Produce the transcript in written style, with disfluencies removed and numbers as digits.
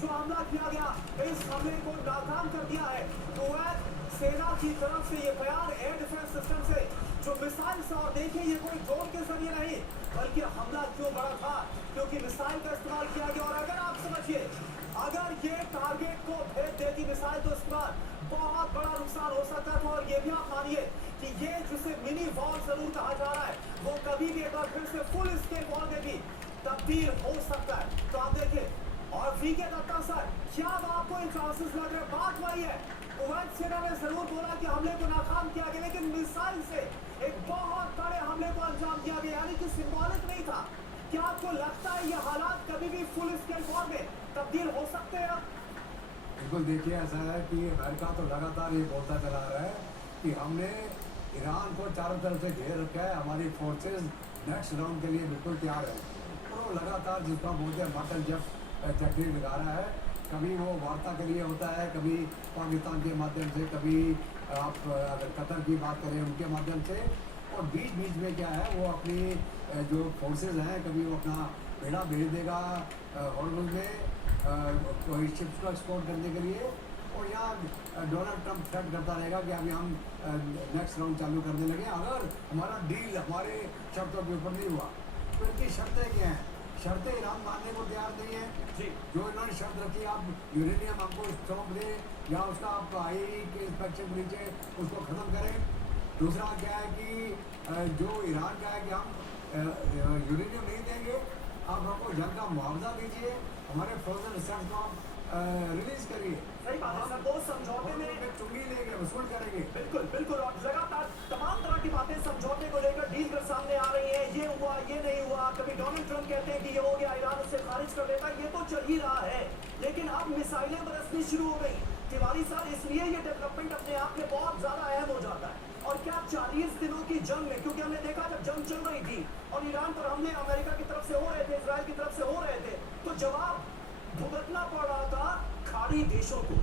जो हमला किया गया, इस हमले को नाकाम कर दिया है। कुवैत सेना की तरफ से ये बयान एयर डिफेंस सिस्टम से जो मिसाइल से, और देखिए ये कोई ड्रोन के जरिए नहीं बल्कि हमला क्यों बड़ा था, क्योंकि मिसाइल का इस्तेमाल किया गया। और अगर आप समझिए, अगर ये टारगेट को भेद देती मिसाइल तो इस पर बहुत बड़ा नुकसान हो सकता था। और ये भी आप मानिए कि ये जिसे मिनी वॉर जरूर कहा जा रहा है, वो कभी भी एक बार फिर से फुल स्केल वॉर में भी तब्दील हो सकता है। तो आप देखिए, और वीके दत्ता सर, क्या अब आपको इन चांसेस लग रहे? बात वही है, कुवैत सेना ने जरूर बोला कि हमले को नाकाम किया गया, लेकिन मिसाइल से एक बहुत बड़े हमले को अंजाम दिया गया, यानी कि सिंबॉलिक नहीं था। क्या आपको लगता है ये हालात कभी भी फुल स्केल वॉर में तब्दील हो सकते हैं? बिल्कुल, देखिए ऐसा है कि अमेरिका तो लगातार ये बोलता चला रहा है कि हमने ईरान को चारों तरफ से घेर रखा है, हमारी फोर्सेस नेक्स्ट राउंड के लिए बिल्कुल तैयार है। और वो लगातार जिसका बोलते हैं मटन जब चटनी लगा रहा है, कभी वो वार्ता के लिए होता है, कभी पाकिस्तान के माध्यम से, कभी आप अगर कतर की बात करें उनके माध्यम से, और बीच बीच में क्या है वो अपनी जो फोर्सेस हैं, कभी वो अपना बेड़ा भेज देगा हॉर्मुज़ में कोई शिप्स को एक्सपोर्ट करने के लिए, और यहाँ डोनाल्ड ट्रंप थ्रेट करता रहेगा कि अभी हम नेक्स्ट राउंड चालू करने लगे अगर हमारा डील हमारे शर्तों के ऊपर नहीं हुआ। तो इनकी शर्तें क्या हैं? शर्तें ईरान मानने को तैयार नहीं है। जो इन्होंने शर्त रखी, आप यूरेनियम हमको स्टॉक दें या उसका आप आई के इंस्पेक्शन के नीचे उसको ख़त्म करें। दूसरा क्या है कि जो ईरान का है कि हम यूरेनियम नहीं देंगे, आप हमको जंग का मुआवजा दीजिए, हमारे फ्रोजन रिसर्च को आप रिलीज करिए। सही बात है सर, वो समझौते में चुंगी लेंगे, वसूल करेंगे। बिल्कुल बिल्कुल, और लगातार तमाम तरह की बातें समझौते को लेकर डील कर सामने आ रही हैं। ये हुआ, ये नहीं हुआ, कभी डोनाल्ड ट्रंप कहते हैं कि ये हो गया, ईरान उससे खारिज कर देता है, ये तो चल ही रहा है। लेकिन अब मिसाइलें बरसनी शुरू हो गई तिवारी साहब, इसलिए ये डेवलपमेंट अपने आप में बहुत ज्यादा अहम हो जाता है। और क्या 40 दिनों की जंग में, क्योंकि हमने देखा जब जंग चल रही थी और ईरान पर हमले अमेरिका की तरफ से हो रहे थे, इजराइल की तरफ से हो रहे थे, तो जवाब भुगतना पड़ रहा था खाड़ी देशों को।